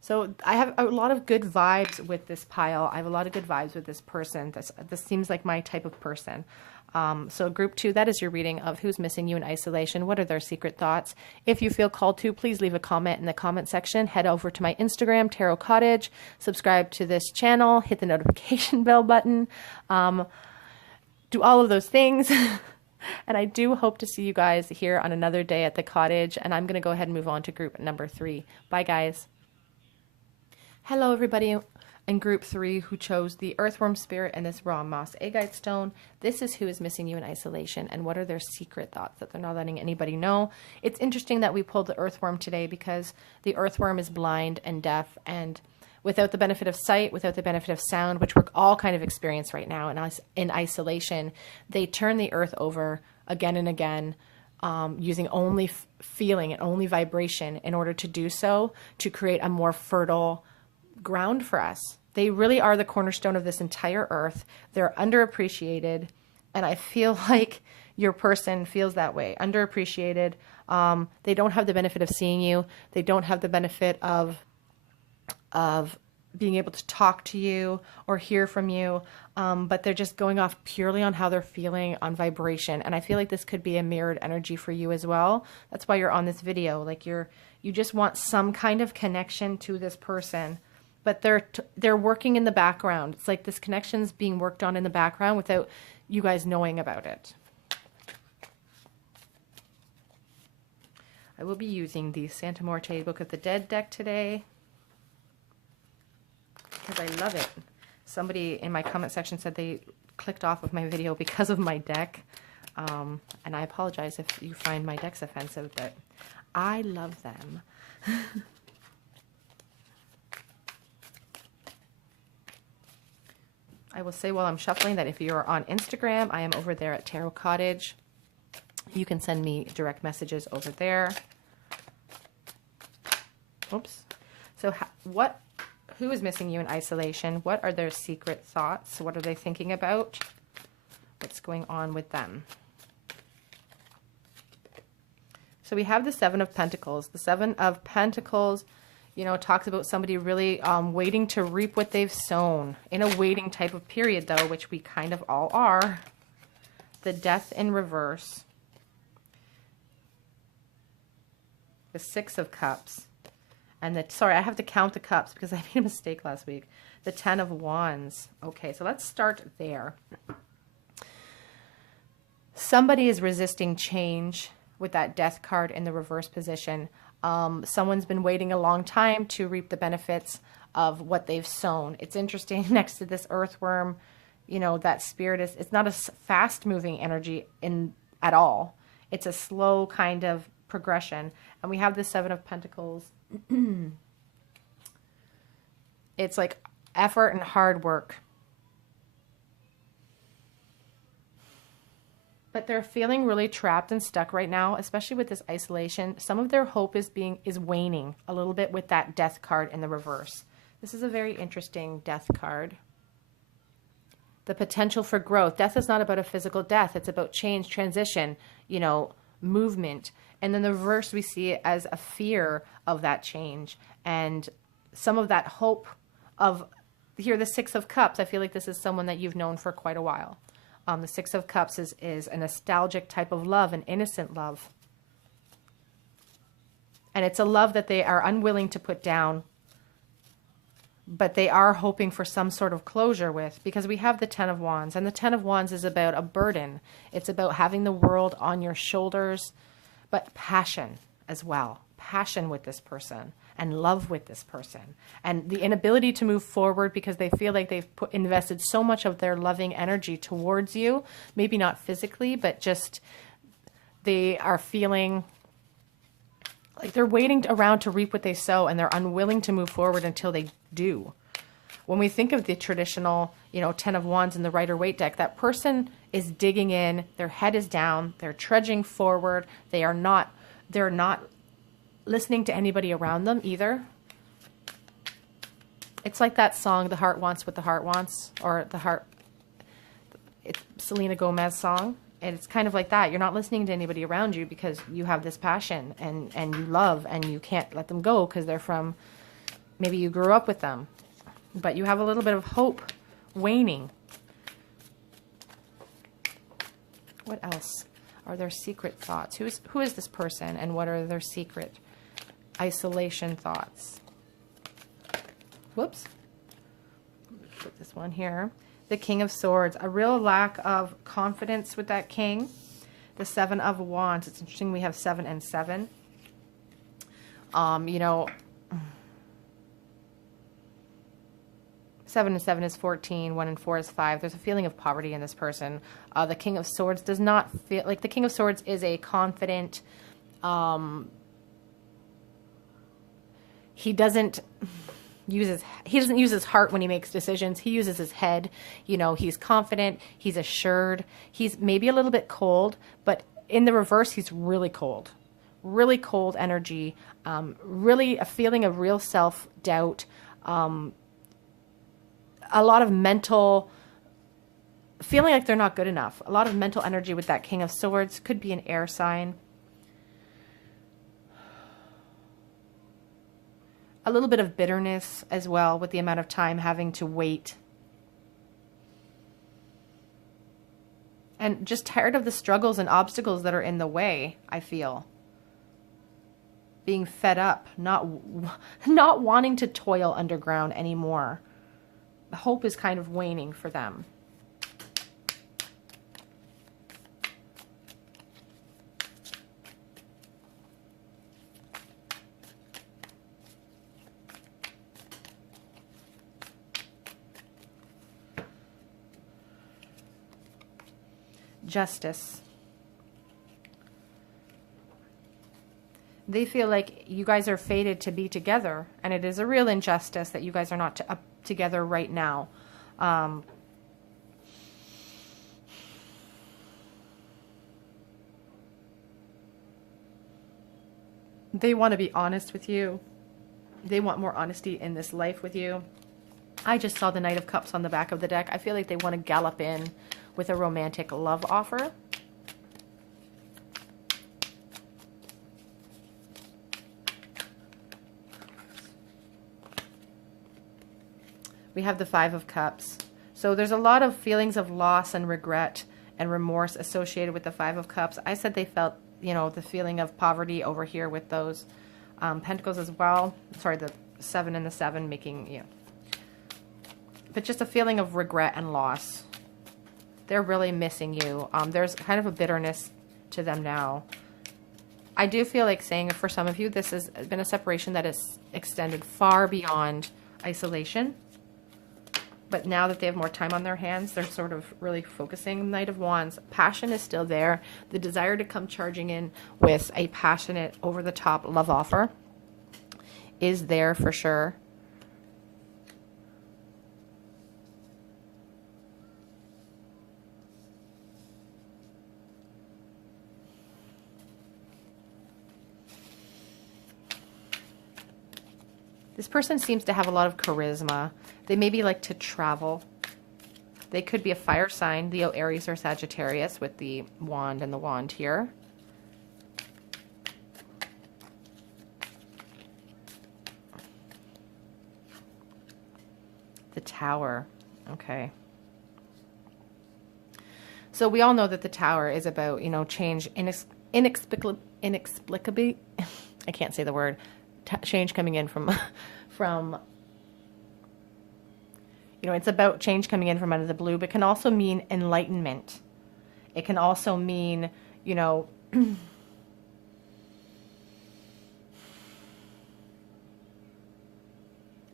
So I have a lot of good vibes with this pile. I have a lot of good vibes with this person. This seems like my type of person. So group 2, that is your reading of who's missing you in isolation. What are their secret thoughts? If you feel called to, please leave a comment in the comment section. Head over to my Instagram, Tarot Cottage. Subscribe to this channel. Hit the notification bell button. Do all of those things. And I do hope to see you guys here on another day at the cottage. And I'm going to go ahead and move on to group number 3. Bye, guys. Hello, everybody in group 3 who chose the earthworm spirit and this raw moss agate stone. This is who is missing you in isolation, and what are their secret thoughts that they're not letting anybody know. It's interesting that we pulled the earthworm today, because the earthworm is blind and deaf, and without the benefit of sight, without the benefit of sound, which we're all kind of experiencing right now in isolation, they turn the earth over again and again, using only feeling and only vibration in order to do so, to create a more fertile ground for us. They really are the cornerstone of this entire earth. They're underappreciated, and I feel like your person feels that way, underappreciated. They don't have the benefit of seeing you. They don't have the benefit of being able to talk to you or hear from you, but they're just going off purely on how they're feeling, on vibration. And I feel like this could be a mirrored energy for you as well. That's why you're on this video. Like you just want some kind of connection to this person, but they're working in the background. It's like this connection's being worked on in the background without you guys knowing about it. I will be using the Santa Muerte Book of the Dead deck today, because I love it. Somebody in my comment section said they clicked off of my video because of my deck. And I apologize if you find my decks offensive, but I love them. I will say while I'm shuffling that if you're on Instagram, I am over there at Tarot Cottage. You can send me direct messages over there. Oops. So who is missing you in isolation? What are their secret thoughts? What are they thinking about? What's going on with them? So we have the Seven of Pentacles. The Seven of Pentacles, you know, talks about somebody really waiting to reap what they've sown. In a waiting type of period, though, which we kind of all are. The Death in reverse. The Six of Cups. And sorry, I have to count the cups because I made a mistake last week. The Ten of Wands. Okay, so let's start there. Somebody is resisting change with that Death card in the reverse position. Someone's been waiting a long time to reap the benefits of what they've sown. It's interesting, next to this earthworm, you know, that spirit it's not a fast moving energy at all. It's a slow kind of progression. And we have the Seven of Pentacles. It's like effort and hard work. But they're feeling really trapped and stuck right now, especially with this isolation. Some of their hope is waning a little bit with that Death card in the reverse. This is a very interesting Death card. The potential for growth. Death is not about a physical death. It's about change, transition, you know, movement. And then the reverse, we see it as a fear of that change. And some of that hope of, here, the Six of Cups. I feel like this is someone that you've known for quite a while. The Six of Cups is a nostalgic type of love, an innocent love. And it's a love that they are unwilling to put down. but they are hoping for some sort of closure with, because we have the Ten of Wands, and the Ten of Wands is about a burden. It's about having the world on your shoulders, but passion as well. Passion with this person and love with this person, and the inability to move forward because they feel like they've invested so much of their loving energy towards you, maybe not physically, but just they are feeling like they're waiting around to reap what they sow, and they're unwilling to move forward until they do. When we think of the traditional, Ten of Wands in the Rider-Waite deck, that person is digging in, their head is down, they're trudging forward, they're not listening to anybody around them either. It's like that song, The Heart Wants What the Heart Wants, or it's Selena Gomez song. And it's kind of like that. You're not listening to anybody around you because you have this passion and you love, and you can't let them go because maybe you grew up with them. But you have a little bit of hope waning. What else? Are there secret thoughts? Who is this person, and what are their secret isolation thoughts? Whoops. Put this one here. The King of Swords, a real lack of confidence with that king. The Seven of Wands, it's interesting we have 7 and 7. 7 and 7 is 14, 1 and 4 is 5. There's a feeling of poverty in this person. The King of Swords does not feel like the King of Swords is a confident, he doesn't use his heart when he makes decisions. He uses his head. He's confident, he's assured, he's maybe a little bit cold, but in the reverse, he's really cold energy, really a feeling of real self-doubt, a lot of mental, feeling like they're not good enough. A lot of mental energy with that King of Swords. Could be an air sign. A little bit of bitterness as well with the amount of time having to wait. And just tired of the struggles and obstacles that are in the way, I feel. Being fed up, not wanting to toil underground anymore. The hope is kind of waning for them. Justice. They feel like you guys are fated to be together, and it is a real injustice that you guys are not together right now. They want to be honest with you. They want more honesty in this life with you. I just saw the Knight of Cups on the back of the deck. I feel like they want to gallop in with a romantic love offer. We have the Five of Cups. So there's a lot of feelings of loss and regret and remorse associated with the Five of Cups. I said they felt, the feeling of poverty over here with those pentacles as well. Sorry, the 7 and the 7 making, but just a feeling of regret and loss. They're really missing you. There's kind of a bitterness to them now. I do feel like saying for some of you, this has been a separation that has extended far beyond isolation. But now that they have more time on their hands, they're sort of really focusing. Knight of Wands, passion is still there. The desire to come charging in with a passionate, over-the-top love offer is there for sure. This person seems to have a lot of charisma. They maybe like to travel. They could be a fire sign, Leo, Aries, or Sagittarius with the wand and the wand here. The Tower. Okay. So we all know that the Tower is about, change inexplicably, I can't say the word, change coming in from You know, it's about change coming in from out of the blue, but can also mean enlightenment. It can also mean, you know,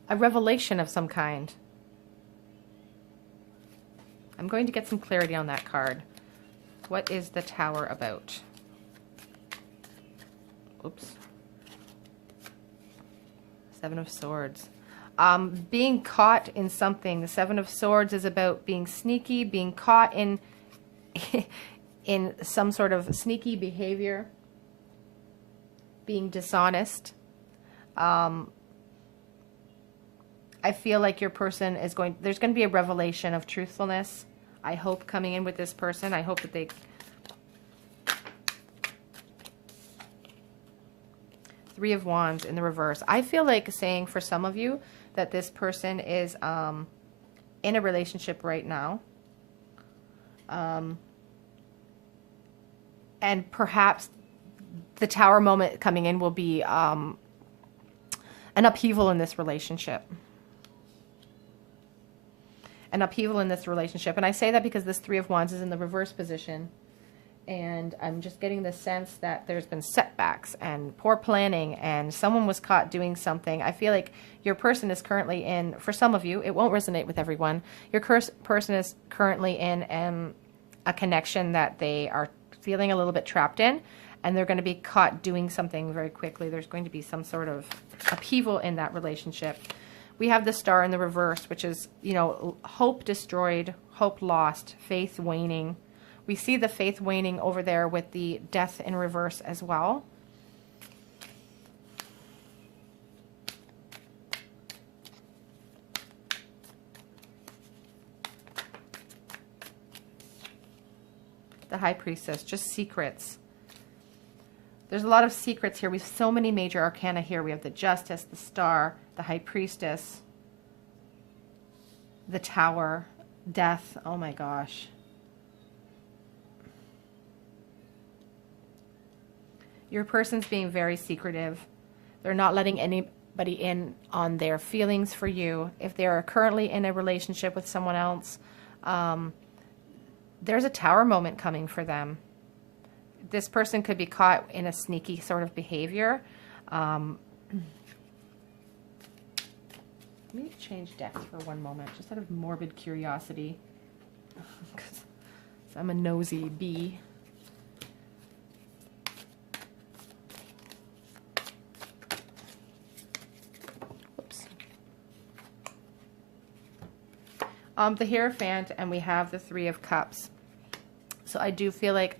a revelation of some kind. I'm going to get some clarity on that card. What is the Tower about? Oops. Seven of Swords. Being caught in something. The Seven of Swords is about being sneaky, being caught in in some sort of sneaky behavior, being dishonest. I feel like your person is there's going to be a revelation of truthfulness. I hope coming in with this person, I hope that they... Three of Wands in the reverse. I feel like saying for some of you that this person is in a relationship right now. And perhaps the Tower moment coming in will be an upheaval in this relationship. An upheaval in this relationship. And I say that because this Three of Wands is in the reverse position. And I'm just getting the sense that there's been setbacks and poor planning and someone was caught doing something. I feel like your person is currently in, for some of you, it won't resonate with everyone. Your person is currently in a connection that they are feeling a little bit trapped in, and they're going to be caught doing something very quickly. There's going to be some sort of upheaval in that relationship. We have the Star in the reverse, which is, you know, hope destroyed, hope lost, faith waning. We see the faith waning over there with the Death in reverse as well. The High Priestess, just secrets. There's a lot of secrets here. We have so many major arcana here. We have the Justice, the Star, the High Priestess, the Tower, Death. Oh my gosh. Your person's being very secretive. They're not letting anybody in on their feelings for you. If they are currently in a relationship with someone else, there's a Tower moment coming for them. This person could be caught in a sneaky sort of behavior. Let me change decks for one moment, just out of morbid curiosity. Because I'm a nosy bee. The Hierophant, and we have the Three of Cups. So I do feel like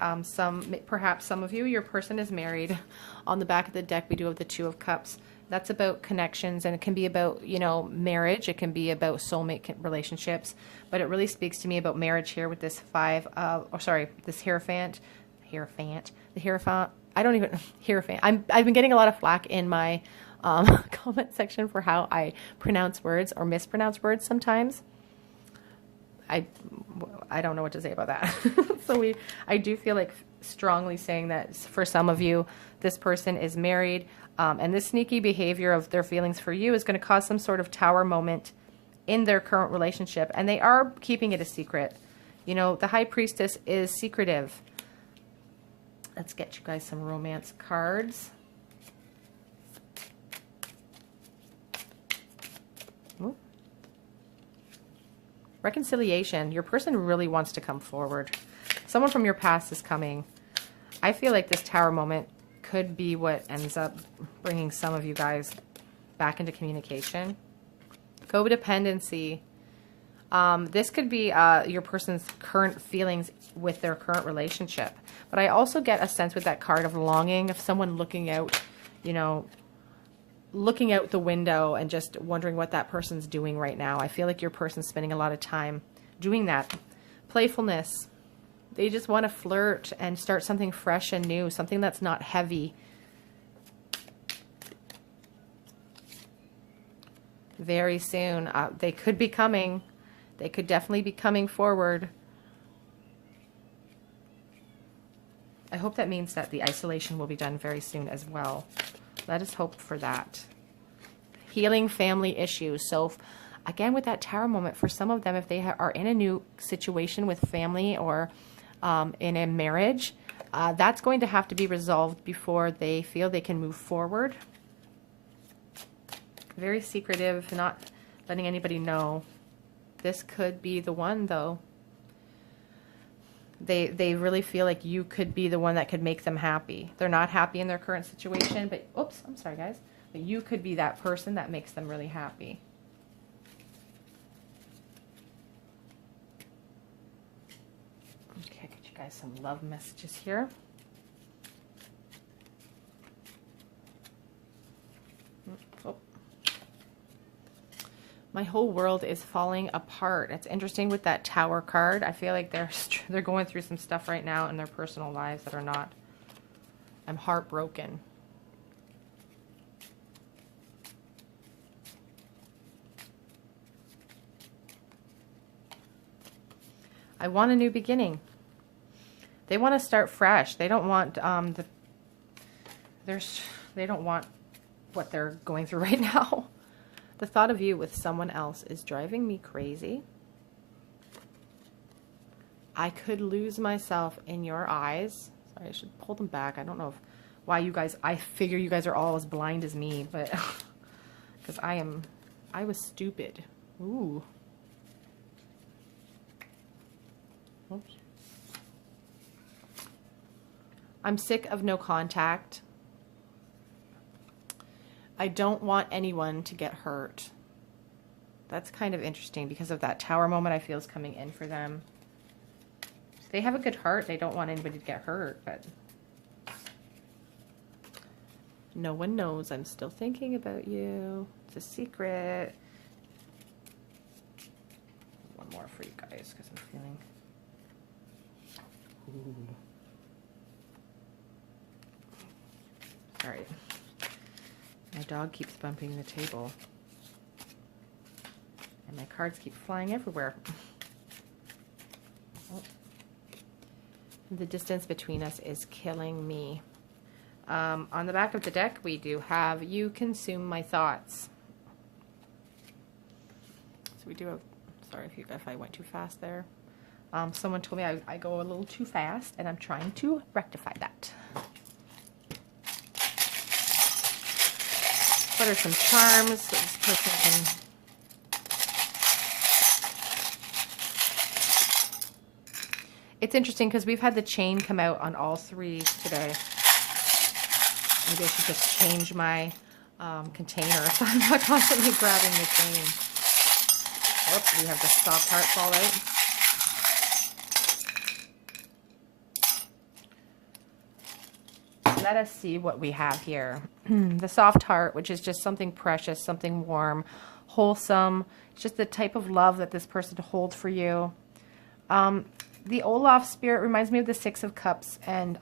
perhaps some of you, your person is married. On the back of the deck, we do have the Two of Cups. That's about connections, and it can be about, you know, marriage. It can be about soulmate relationships, but it really speaks to me about marriage here with this this Hierophant. The Hierophant. I don't even, Hierophant. I've been getting a lot of flack in my comment section for how I pronounce words or mispronounce words sometimes. I don't know what to say about that. So I do feel like strongly saying that for some of you, this person is married, and this sneaky behavior of their feelings for you is going to cause some sort of Tower moment in their current relationship, and they are keeping it a secret. You know, the High Priestess is secretive. Let's get you guys some romance cards. Ooh. Reconciliation. Your person really wants to come forward. Someone from your past is coming. I feel like this Tower moment could be what ends up bringing some of you guys back into communication. Codependency. This could be your person's current feelings with their current relationship. But I also get a sense with that card of longing, of someone looking out, you know, looking out the window and just wondering what that person's doing right now. I feel like your person's spending a lot of time doing that. Playfulness. They just want to flirt and start something fresh and new, something that's not heavy. Very soon. They could be coming. They could definitely be coming forward. I hope that means that the isolation will be done very soon as well. Let us hope for that. Healing family issues. So again, with that tower moment, for some of them, if they are in a new situation with family or in a marriage, that's going to have to be resolved before they feel they can move forward. Very secretive, not letting anybody know. This could be the one, though. They really feel like you could be the one that could make them happy. They're not happy in their current situation, but, oops, I'm sorry, guys. But you could be that person that makes them really happy. Okay, get you guys some love messages here. Oh. My whole world is falling apart. It's interesting with that Tower card. I feel like they're going through some stuff right now in their personal lives that are not. I'm heartbroken. I want a new beginning. They want to start fresh. They don't want they don't want what they're going through right now. The thought of you with someone else is driving me crazy. I could lose myself in your eyes. Sorry, I should pull them back. I don't know why you guys, I figure you guys are all as blind as me, but because I was stupid. Ooh. Oops. I'm sick of no contact. I don't want anyone to get hurt. That's kind of interesting because of that Tower moment I feel is coming in for them. They have a good heart. They don't want anybody to get hurt, but no one knows. I'm still thinking about you. It's a secret. One more for you guys because I'm feeling... Ooh. Sorry. My dog keeps bumping the table. And my cards keep flying everywhere. Oh. The distance between us is killing me. On the back of the deck, we do have You Consume My Thoughts. So we do have... Sorry if I went too fast there. Someone told me I go a little too fast, and I'm trying to rectify that. What are some charms so this person can... It's interesting because we've had the chain come out on all three today. Maybe I should just change my container so I'm not constantly grabbing the chain. Oops, we have the soft heart fall out. Let us see what we have here. The soft heart, which is just something precious, something warm, wholesome. It's just the type of love that this person holds for you. The Olaf spirit reminds me of the Six of Cups and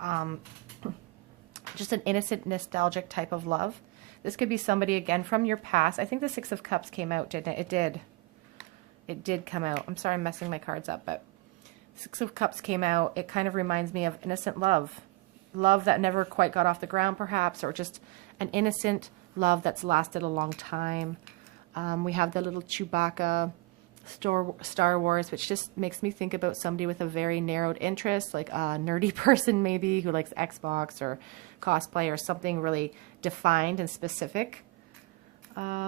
just an innocent, nostalgic type of love. This could be somebody, again, from your past. I think the Six of Cups came out, didn't it? It did. It did come out. I'm sorry I'm messing my cards up, but Six of Cups came out. It kind of reminds me of innocent love. Love that never quite got off the ground, perhaps, or just an innocent love that's lasted a long time. We have the little Chewbacca Star Wars, which just makes me think about somebody with a very narrowed interest, like a nerdy person maybe who likes Xbox or cosplay or something really defined and specific.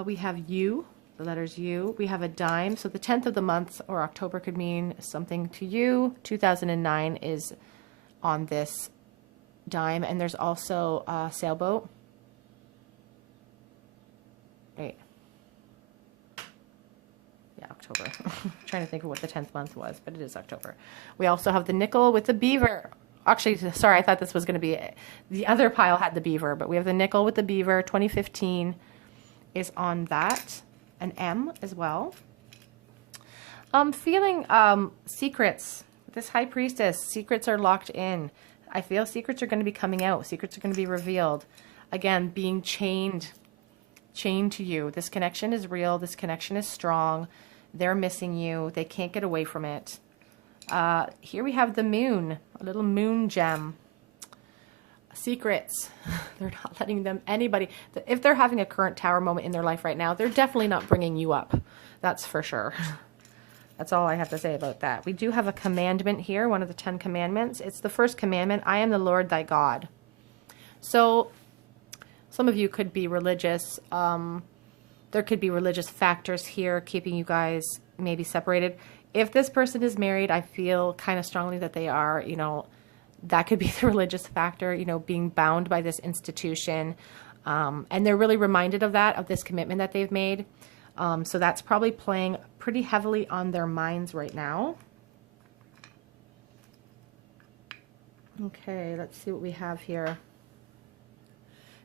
We have U, the letters U. We have a dime, so the 10th of the month or October could mean something to you. 2009 is on this dime, and there's also a sailboat. Wait. Yeah, October. Trying to think of what the 10th month was, but it is October. We also have the nickel with the beaver. Actually, sorry, I thought this was going to be it. The other pile had the beaver, but we have the nickel with the beaver. 2015 is on that. An M as well. Feeling secrets. This High Priestess, secrets are locked in. I feel secrets are going to be coming out. Secrets are going to be revealed. Again, being chained to you. This connection is real. This connection is strong. They're missing you. They can't get away from it. Here we have the moon, a little moon gem. secrets. They're not letting them, anybody, if they're having a current tower moment in their life right now, they're definitely not bringing you up. That's for sure. That's all I have to say about that. We do have a commandment here, one of the 10 commandments. It's the first commandment, I am the Lord thy God. So some of you could be religious. There could be religious factors here keeping you guys maybe separated. If this person is married, I feel kind of strongly that they are, you know, that could be the religious factor, you know, being bound by this institution. And they're really reminded of that, of this commitment that they've made. So that's probably playing pretty heavily on their minds right now. Okay, let's see what we have here.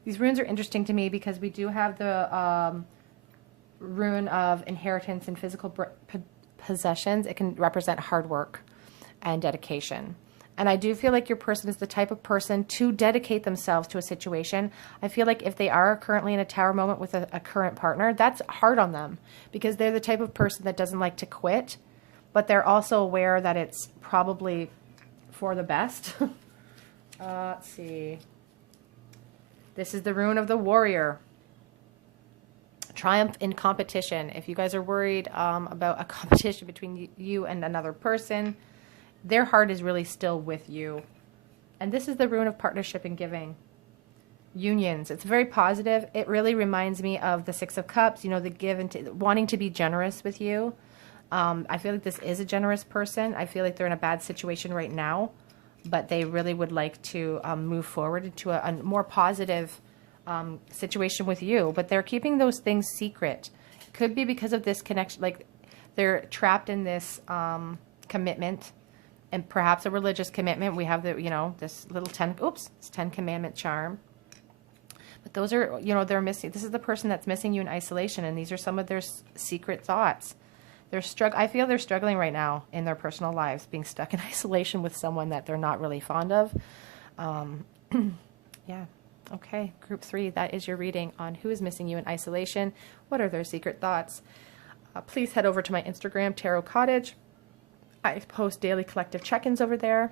These runes are interesting to me because we do have the rune of inheritance and physical possessions. It can represent hard work and dedication. And I do feel like your person is the type of person to dedicate themselves to a situation. I feel like if they are currently in a tower moment with a current partner, that's hard on them because they're the type of person that doesn't like to quit, but they're also aware that it's probably for the best. Let's see. This is the rune of the warrior. Triumph in competition. If you guys are worried about a competition between you and another person, their heart is really still with you. And this is the rune of partnership and giving. Unions. It's very positive. It really reminds me of the Six of Cups, you know, the give and wanting to be generous with you. I feel like this is a generous person. I feel like they're in a bad situation right now, but they really would like to move forward into a more positive situation with you. But they're keeping those things secret. Could be because of this connection, like they're trapped in this commitment. And perhaps a religious commitment. We have the, you know, this little 10 commandment charm. But those are, you know, they're missing. This is the person that's missing you in isolation. And these are some of their secret thoughts. I feel they're struggling right now in their personal lives, being stuck in isolation with someone that they're not really fond of. Yeah. Okay. Group 3, that is your reading on who is missing you in isolation. What are their secret thoughts? Please head over to my Instagram, Tarot Cottage. I post daily collective check-ins over there.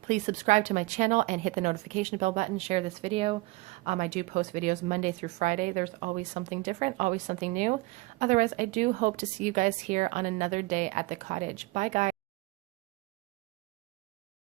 Please subscribe to my channel and hit the notification bell button. Share this video. I do post videos Monday through Friday. There's always something different, always something new. Otherwise, I do hope to see you guys here on another day at the cottage. Bye, guys.